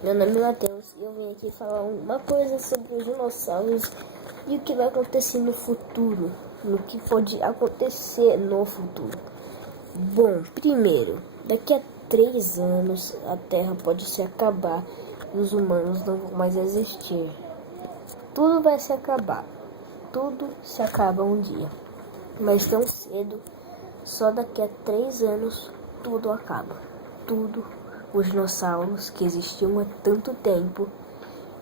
Meu nome é Matheus e eu vim aqui falar uma coisa sobre os dinossauros e o que vai acontecer no futuro, no que pode acontecer no futuro. Bom, primeiro, daqui a 3 anos a Terra pode se acabar e os humanos não vão mais existir. Tudo vai se acabar, tudo se acaba um dia, mas tão cedo, só daqui a 3 anos tudo acaba, tudo. Os dinossauros que existiam há tanto tempo,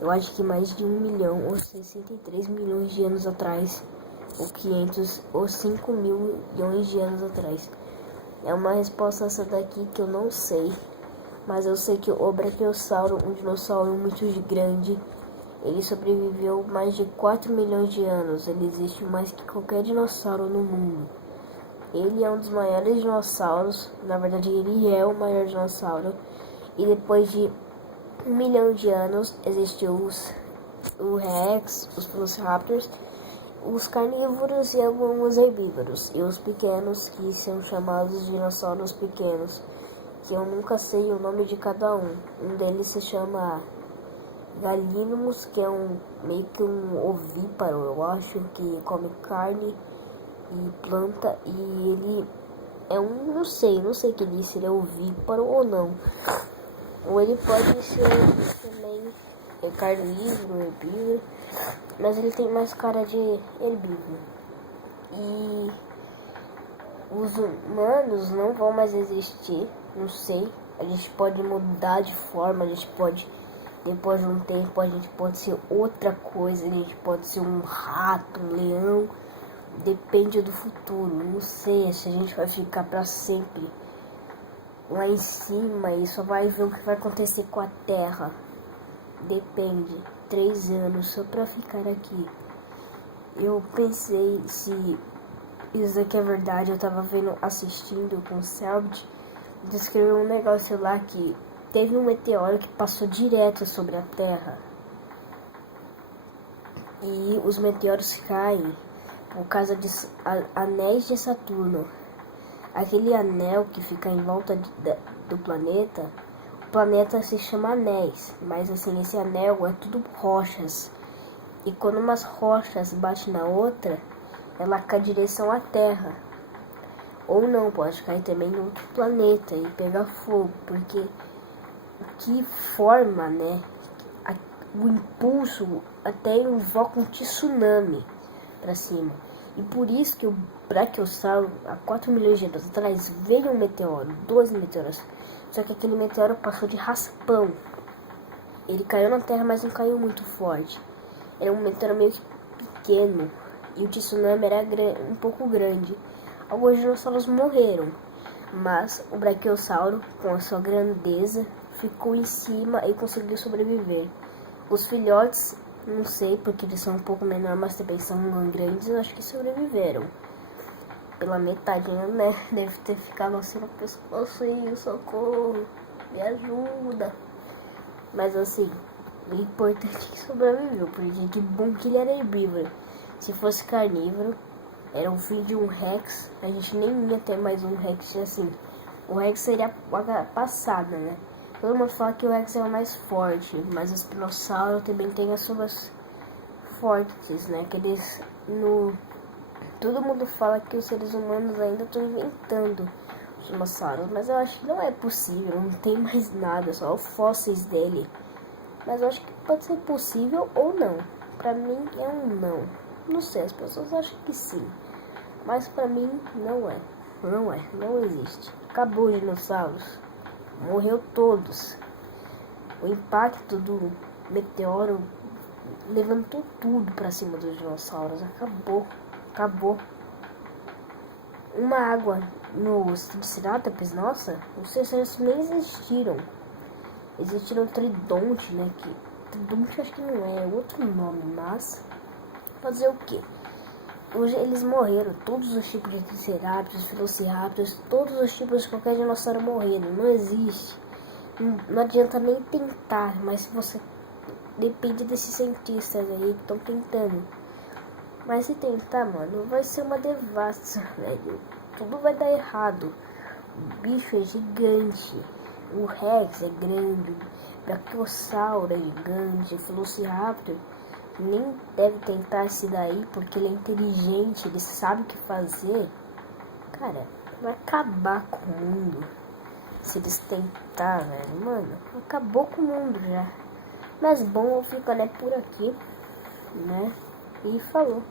eu acho que mais de 1 milhão ou 63 milhões de anos atrás, ou 500 ou 5 mil milhões de anos atrás. É uma resposta essa daqui que eu não sei, mas eu sei que o Brachiosauro, um dinossauro muito grande, ele sobreviveu mais de 4 milhões de anos. Ele existe mais que qualquer dinossauro no mundo. Ele é um dos maiores dinossauros, na verdade ele é o maior dinossauro. E depois de 1 milhão de anos existiu o Rex, os Velociraptors, os carnívoros e alguns herbívoros. E os pequenos, que são chamados dinossauros pequenos, que eu nunca sei o nome de cada um. Um deles se chama Gallimimus, que é meio que um ovíparo, eu acho, que come carne e planta, e ele é não sei que ele seria ovíparo ou não. Ou ele pode ser também carnívoro, herbívoro, mas ele tem mais cara de herbívoro. E os humanos não vão mais existir, não sei. A gente pode mudar de forma, a gente pode, depois de um tempo, a gente pode ser outra coisa, a gente pode ser um rato, um leão. Depende do futuro, não sei se a gente vai ficar para sempre lá em cima e só vai ver o que vai acontecer com a Terra. Depende, 3 anos só pra ficar aqui. Eu pensei se isso daqui é verdade. Eu tava assistindo com o Selbit, descreveu um negócio lá que teve um meteoro que passou direto sobre a Terra. E os meteoros caem por causa de anéis de Saturno. Aquele anel que fica em volta do planeta, o planeta se chama anéis, mas assim, esse anel é tudo rochas. E quando umas rochas batem na outra, ela cai em direção à Terra. Ou não, pode cair também em outro planeta e pegar fogo, porque o que forma, né, o impulso até invoca um tsunami para cima. E por isso que o Brachiosauro, há 4 milhões de anos atrás, veio um meteoro, 12 meteoros. Só que aquele meteoro passou de raspão. Ele caiu na Terra, mas não caiu muito forte. Era um meteoro meio que pequeno. E o tsunami era um pouco grande. Alguns dinossauros morreram, mas o Brachiosauro, com a sua grandeza, ficou em cima e conseguiu sobreviver. Os filhotes, não sei, porque eles são um pouco menores, mas também são grandes, eu acho que sobreviveram. Pela metade, né? Deve ter ficado assim no pescoço e socorro, me ajuda. Mas assim, o importante é que sobreviveu, porque que bom que ele era herbívoro. Se fosse carnívoro, era o fim de um Rex, a gente nem ia ter mais um Rex assim. O Rex seria a passada, né? Todo mundo fala que o Rex é o mais forte, mas o espinossauro também tem as suas fortes, né? Que eles todo mundo fala que os seres humanos ainda estão inventando os dinossauros, mas eu acho que não é possível, não tem mais nada, só os fósseis dele. Mas eu acho que pode ser possível ou não. Pra mim é um não. Não sei, as pessoas acham que sim, mas pra mim não é. Não existe. Acabou os dinossauros. Morreu todos. O impacto do meteoro levantou tudo pra cima dos dinossauros. Acabou. Uma água nos Triceratops, nossa, os Triceratops nem existiram. Existiram Tridonte, né? Tridonte acho que não é outro nome, mas fazer o quê? Hoje eles morreram, todos os tipos de Triceratops, Velociraptors, todos os tipos de qualquer dinossauro morreram, não existe. Não adianta nem tentar, mas se você depende desses cientistas aí que estão tentando. Mas se tentar, mano, vai ser uma devassa, velho. Tudo vai dar errado. O bicho é gigante. O Rex é grande, o Brachiosauro é gigante, o Velociraptor nem deve tentar esse daí porque ele é inteligente, ele sabe o que fazer. Cara, vai acabar com o mundo se eles tentar, velho. Mano, acabou com o mundo já. Mas bom, eu fico, né, por aqui, né? E falou.